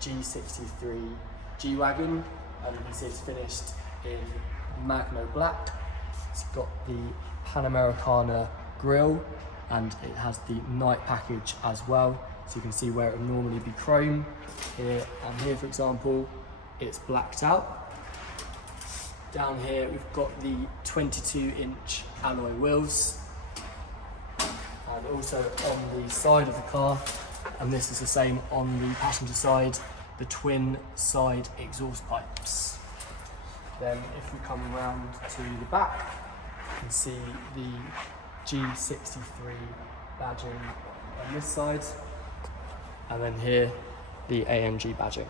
G63 G-Wagon, and you can see it's finished in Magno Black. It's got the Panamericana grille and it has the night package as well, so you can see where it would normally be chrome here, and here for example it's blacked out. Down here we've got the 22-inch alloy wheels, and also on the side of the car, and this is the same on the passenger side, the twin side exhaust pipes. Then if we come around to the back, you can see the G63 badging on this side, and then here the AMG badging.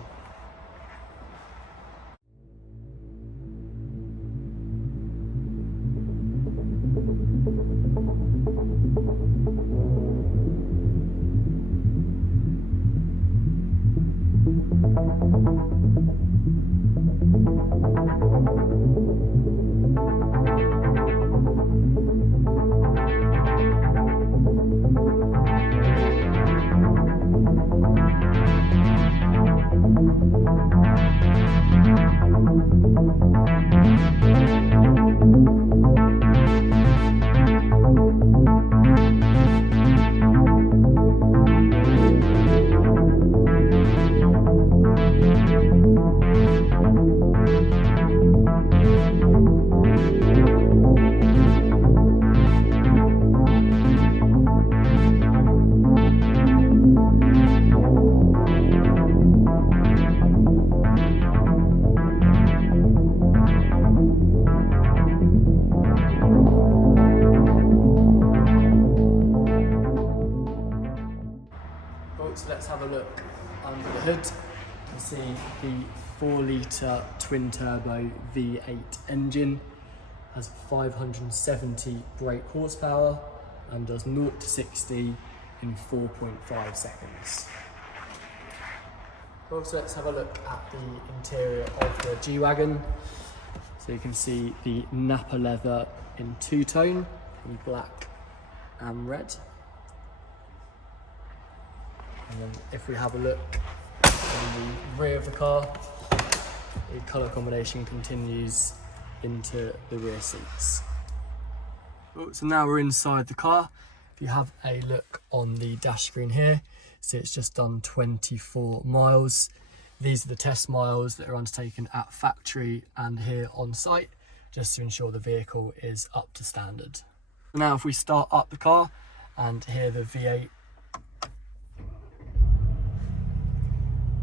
So let's have a look under the hood. You can see the 4-litre twin-turbo V8 engine has 570 brake horsepower and does 0 to 60 in 4.5 seconds. Also, let's have a look at the interior of the G-Wagon. So you can see the Napa leather in two-tone, in black and red. And then if we have a look on the rear of the car, the colour combination continues into the rear seats. So now we're inside the car. If you have a look on the dash screen here, so it's just done 24 miles. These are the test miles that are undertaken at factory and here on site, just to ensure the vehicle is up to standard. Now if we start up the car and hear the V8,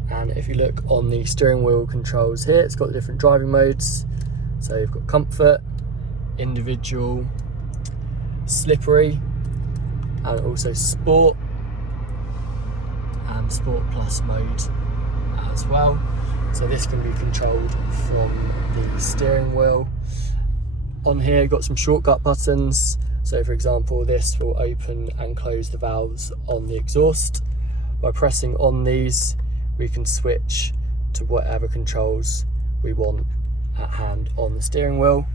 and if you look on the steering wheel controls here, it's got the different driving modes. So you've got comfort, individual, slippery, and also sport, and sport plus mode as well. So this can be controlled from the steering wheel. On here you've got some shortcut buttons. So for example, this will open and close the valves on the exhaust. By pressing on these, we can switch to whatever controls we want at hand on the steering wheel.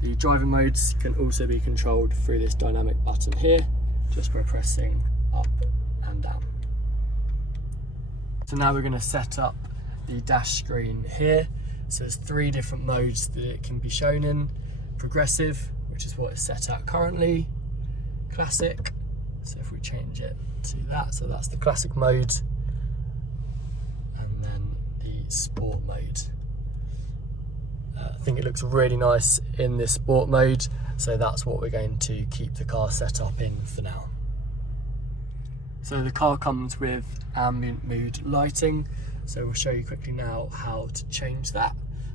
The driving modes can also be controlled through this dynamic button here, just by pressing up and down. So now we're going to set up the dash screen here. So there's 3 different modes that it can be shown in. Progressive, which is what it's set at currently. Classic, so if we change it to that, so that's the classic mode. And then the sport mode. I think it looks really nice in this sport mode, so that's what we're going to keep the car set up in for now. So the car comes with ambient mood lighting, so we'll show you quickly now how to change that.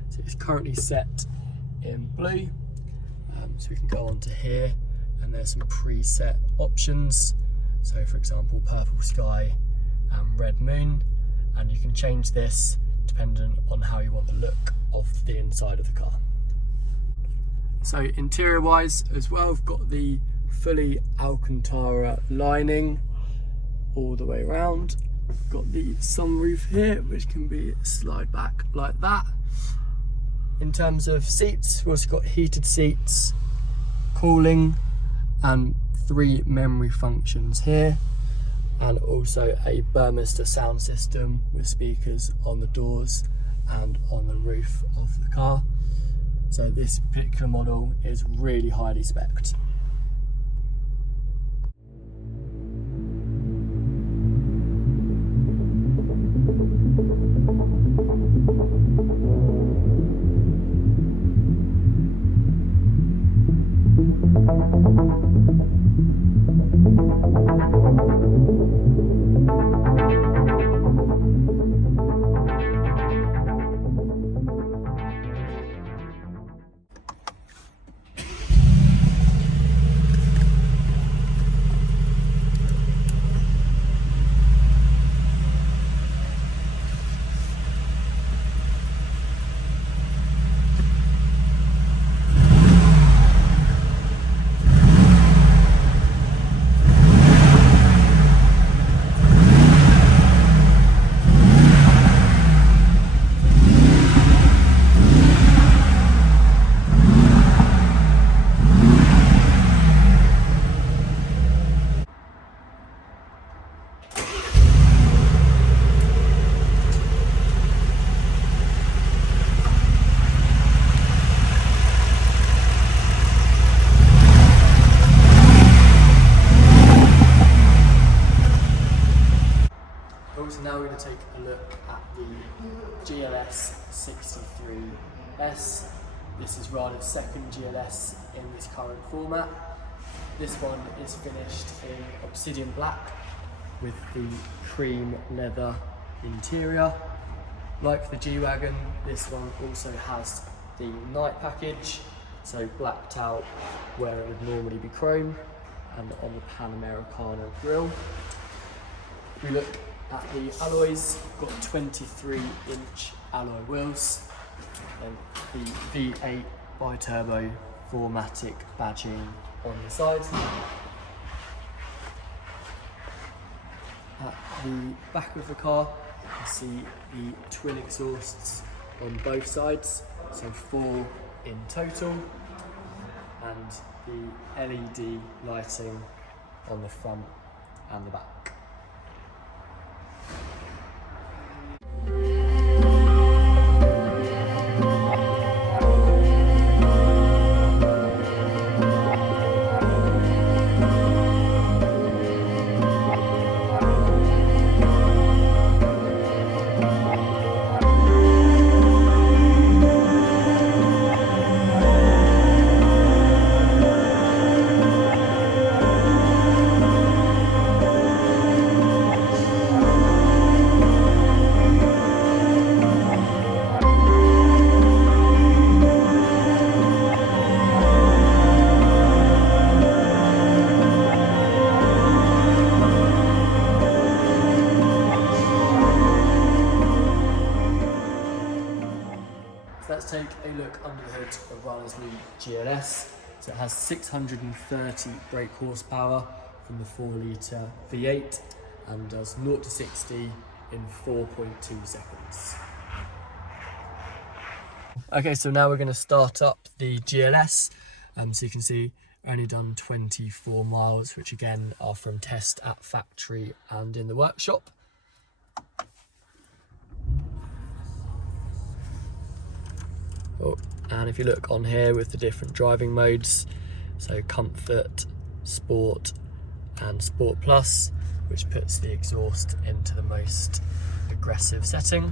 So it's currently set in blue, so we can go on to here and there's some preset options. So for example, purple sky and red moon, and you can change this dependent on how you want the look of the inside of the car. So interior wise as well, we've got the fully Alcantara lining all the way around. We've got the sunroof here, which can be slide back like that. In terms of seats, we've also got heated seats, cooling, and 3 memory functions here. and also a Burmester sound system with speakers on the doors and on the roof of the car. So this particular model is really highly spec'd. So now we're going to take a look at the GLS 63S. This is Rana's second GLS in this current format. This one is finished in obsidian black with the cream leather interior. Like the G-Wagon, this one also has the night package, so blacked out where it would normally be chrome, and on the Panamericana grille. If we look at the alloys, got 23-inch alloy wheels, and the V8 bi-turbo 4MATIC badging on the side. At the back of the car, you see the twin exhausts on both sides, so 4 in total, and the LED lighting on the front and the back. Let's take a look under the hood of Rana's new GLS. So it has 630 brake horsepower from the 4-litre V8 and does 0 to 60 in 4.2 seconds. Okay, so now we're going to start up the GLS. So you can see only done 24 miles, which again are from test at factory and in the workshop. Oh, and if you look on here with the different driving modes, so Comfort, Sport and Sport Plus, which puts the exhaust into the most aggressive setting.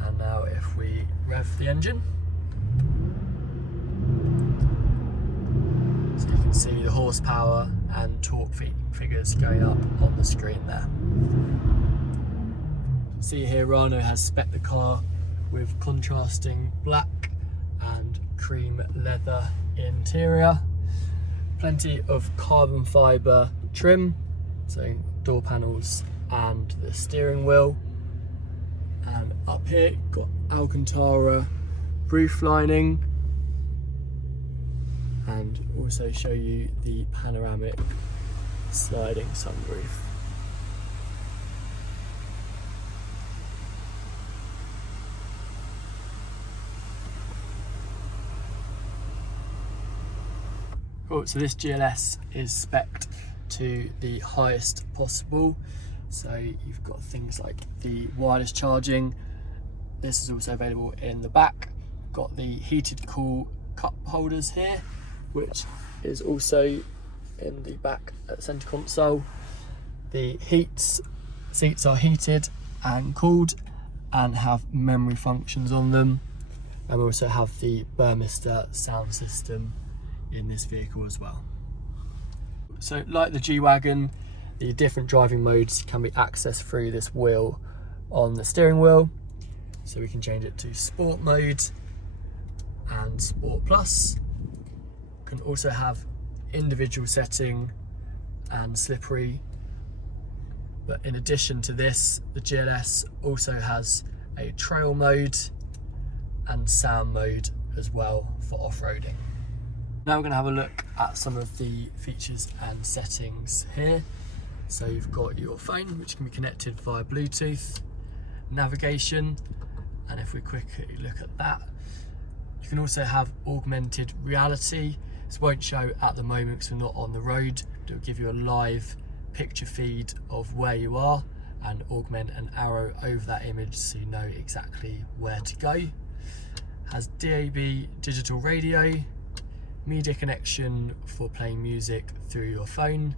And now if we rev the engine, so you can see the horsepower and torque figures going up on the screen there. See here, Rana has spec'd the car with contrasting black and cream leather interior. Plenty of carbon fibre trim, so door panels and the steering wheel. And up here, got Alcantara roof lining, and also show you the panoramic sliding sunroof. Cool, so this GLS is spec'd to the highest possible. So you've got things like the wireless charging. This is also available in the back. Got the heated cool cup holders here, which is also in the back at the centre console. The seats are heated and cooled and have memory functions on them. And we also have the Burmester sound system in this vehicle as well. So like the G-Wagon, the different driving modes can be accessed through this wheel on the steering wheel. So we can change it to Sport mode and Sport Plus. Can also have individual setting and slippery. But in addition to this, the GLS also has a trail mode and sound mode as well for off-roading. Now we're going to have a look at some of the features and settings here. So you've got your phone, which can be connected via Bluetooth, navigation, and if we quickly look at that, you can also have augmented reality. This won't show at the moment because we're not on the road, but it will give you a live picture feed of where you are and augment an arrow over that image so you know exactly where to go. Has DAB digital radio, media connection for playing music through your phone,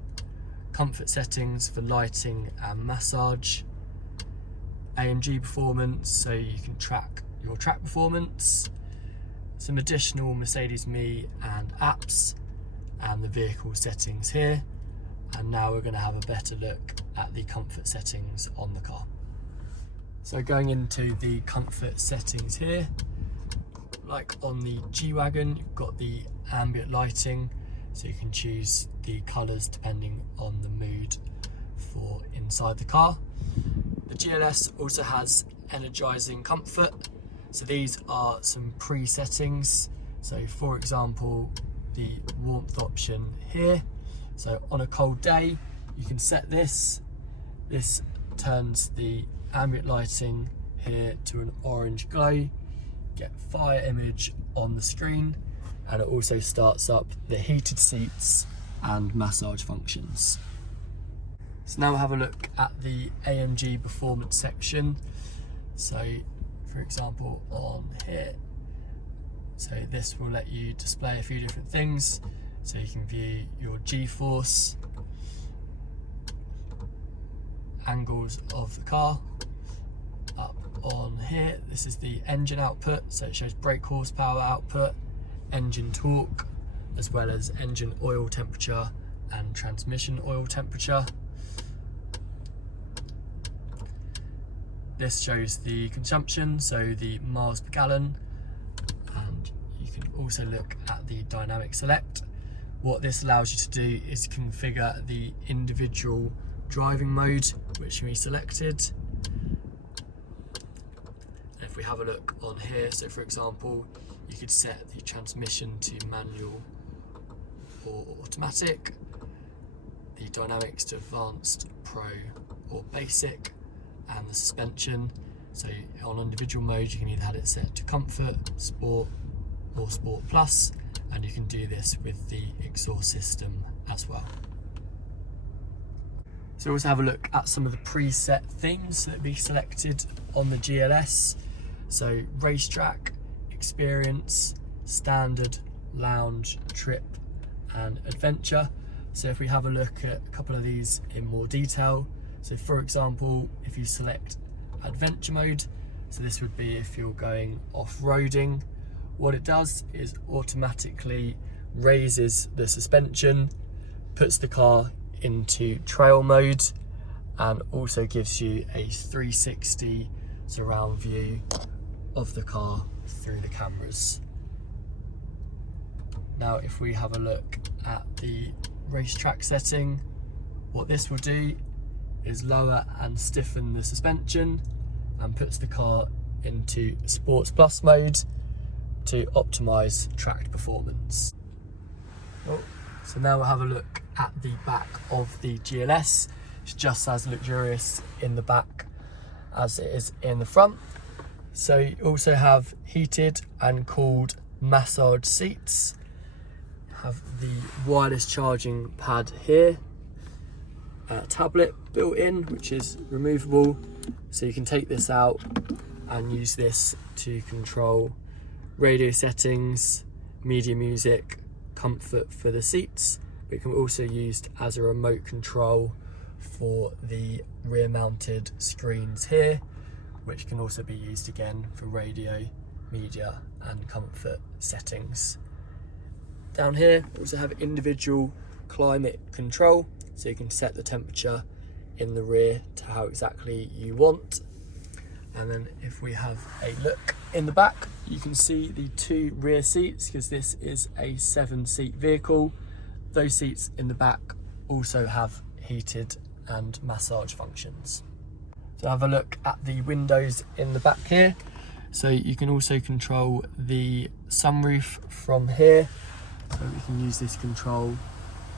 comfort settings for lighting and massage, AMG performance so you can track your track performance, some additional Mercedes Me and apps, and the vehicle settings here. And now we're going to have a better look at the comfort settings on the car. So going into the comfort settings here, like on the G-Wagon, you've got the ambient lighting, so you can choose the colours depending on the mood for inside the car. The GLS also has energising comfort, so these are some pre-settings. So for example, the warmth option here. So on a cold day, you can set this. This turns the ambient lighting here to an orange glow, get fire image on the screen, and it also starts up the heated seats and massage functions. So now we'll have a look at the AMG performance section. So for example on here, so this will let you display a few different things. So you can view your G-force, angles of the car. Up on here, this is the engine output, so it shows brake horsepower output, engine torque, as well as engine oil temperature and transmission oil temperature. This shows the consumption, so the miles per gallon, and you can also look at the dynamic select. What this allows you to do is configure the individual driving mode which we selected. And if we have a look on here, so for example, you could set the transmission to manual or automatic, the dynamics to advanced, pro or basic, and the suspension. So on individual mode, you can either have it set to comfort, sport or sport plus, and you can do this with the exhaust system as well. So we'll also have a look at some of the preset themes that we selected on the GLS. So racetrack, experience, standard, lounge, trip and adventure. So if we have a look at a couple of these in more detail, so for example, if you select adventure mode, so this would be if you're going off-roading, what it does is automatically raises the suspension, puts the car into trail mode, and also gives you a 360 surround view of the car through the cameras. Now if we have a look at the racetrack setting, what this will do is lower and stiffen the suspension and puts the car into Sports Plus mode to optimise track performance. So now we'll have a look at the back of the GLS. It's just as luxurious in the back as it is in the front. So you also have heated and cooled massage seats, have the wireless charging pad here, a tablet built in which is removable, so you can take this out and use this to control radio settings, media music, comfort for the seats. But it can also be used as a remote control for the rear mounted screens here, which can also be used again for radio, media and comfort settings. Down here we also have individual climate control, so you can set the temperature in the rear to how exactly you want. And then if we have a look in the back, you can see the 2 rear seats, because this is a 7-seat vehicle. Those seats in the back also have heated and massage functions. So have a look at the windows in the back here. So you can also control the sunroof from here. So we can use this control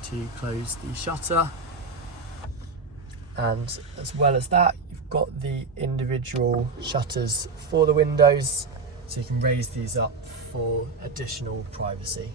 to close the shutter. And as well as that, you've got the individual shutters for the windows, so you can raise these up for additional privacy.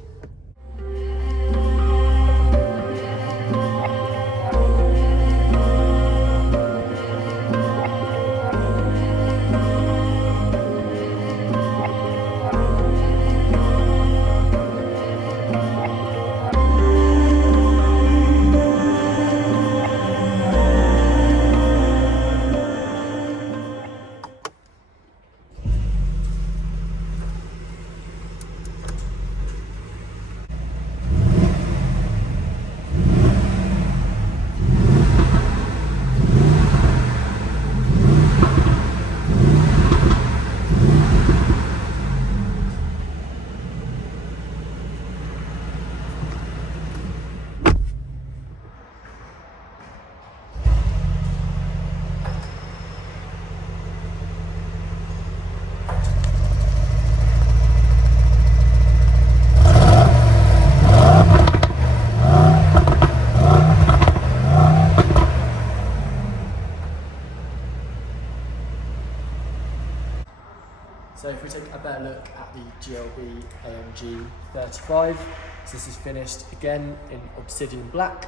So if we take a better look at the GLB AMG 35, so this is finished again in obsidian black,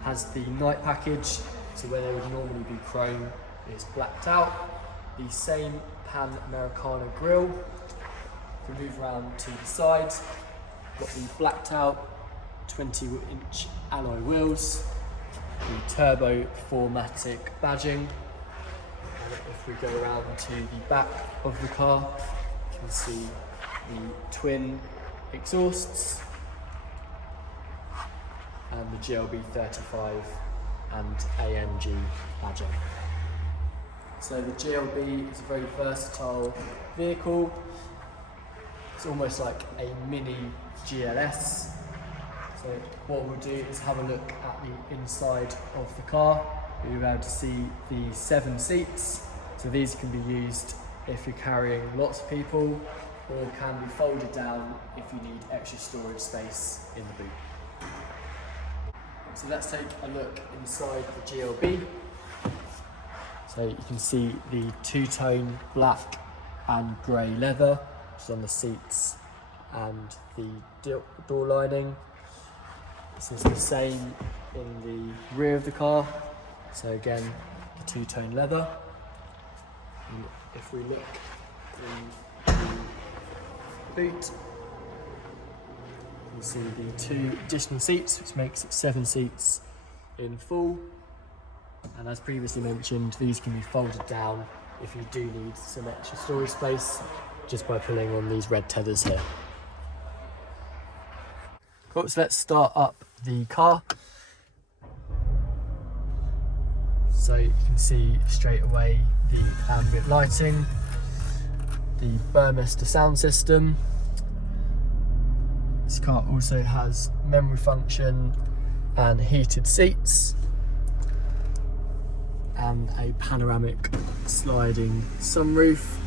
has the night package, so where they would normally be chrome, it's blacked out. The same Pan Americana grille. If we move around to the sides, got the blacked out 20-inch alloy wheels, the turbo 4MATIC badging. If we go around to the back of the car, you can see the twin exhausts and the GLB 35 and AMG badging. So the GLB is a very versatile vehicle. It's almost like a mini GLS. So what we'll do is have a look at the inside of the car. You'll be able to see the 7 seats. So these can be used if you're carrying lots of people, or can be folded down if you need extra storage space in the boot. So let's take a look inside the GLB. So you can see the 2-tone black and grey leather, which is on the seats and the door lining. This is the same in the rear of the car. So again, the 2-tone leather. And if we look in the boot, you see the 2 additional seats, which makes it 7 seats in full. And as previously mentioned, these can be folded down if you do need some extra storage space, just by pulling on these red tethers here. Cool, so let's start up the car. So you can see straight away the ambient lighting, the Burmester sound system. This car also has memory function and heated seats, and a panoramic sliding sunroof.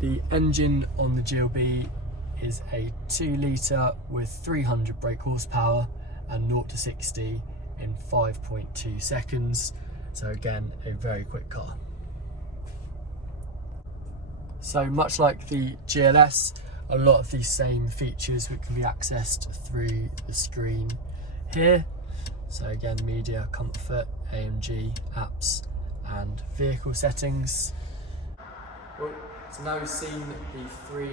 The engine on the GLB is a 2-litre with 300 brake horsepower and 0 to 60 in 5.2 seconds. So again, a very quick car. So much like the GLS, a lot of these same features which can be accessed through the screen here. So again, media, comfort, AMG, apps and vehicle settings. Well, so now we've seen the 3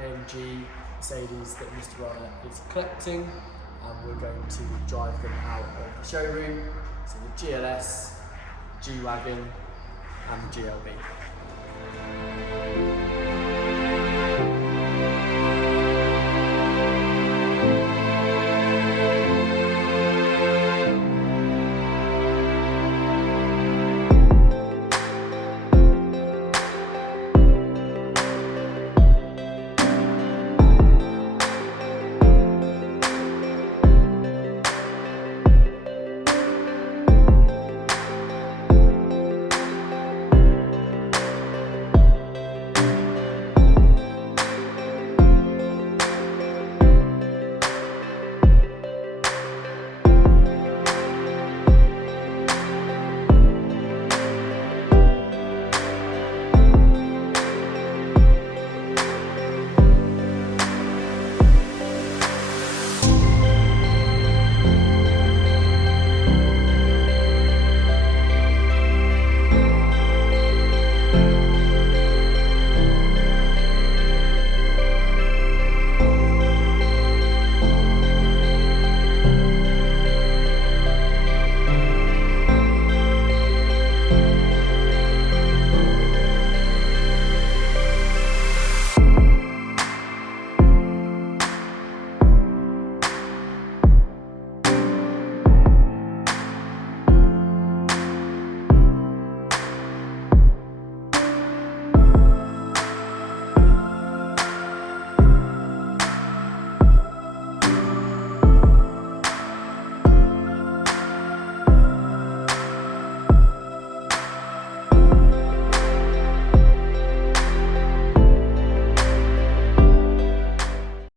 AMG Mercedes that Mr. Ryan is collecting, and we're going to drive them out of the showroom. So the GLS, G-Wagon and the GLB.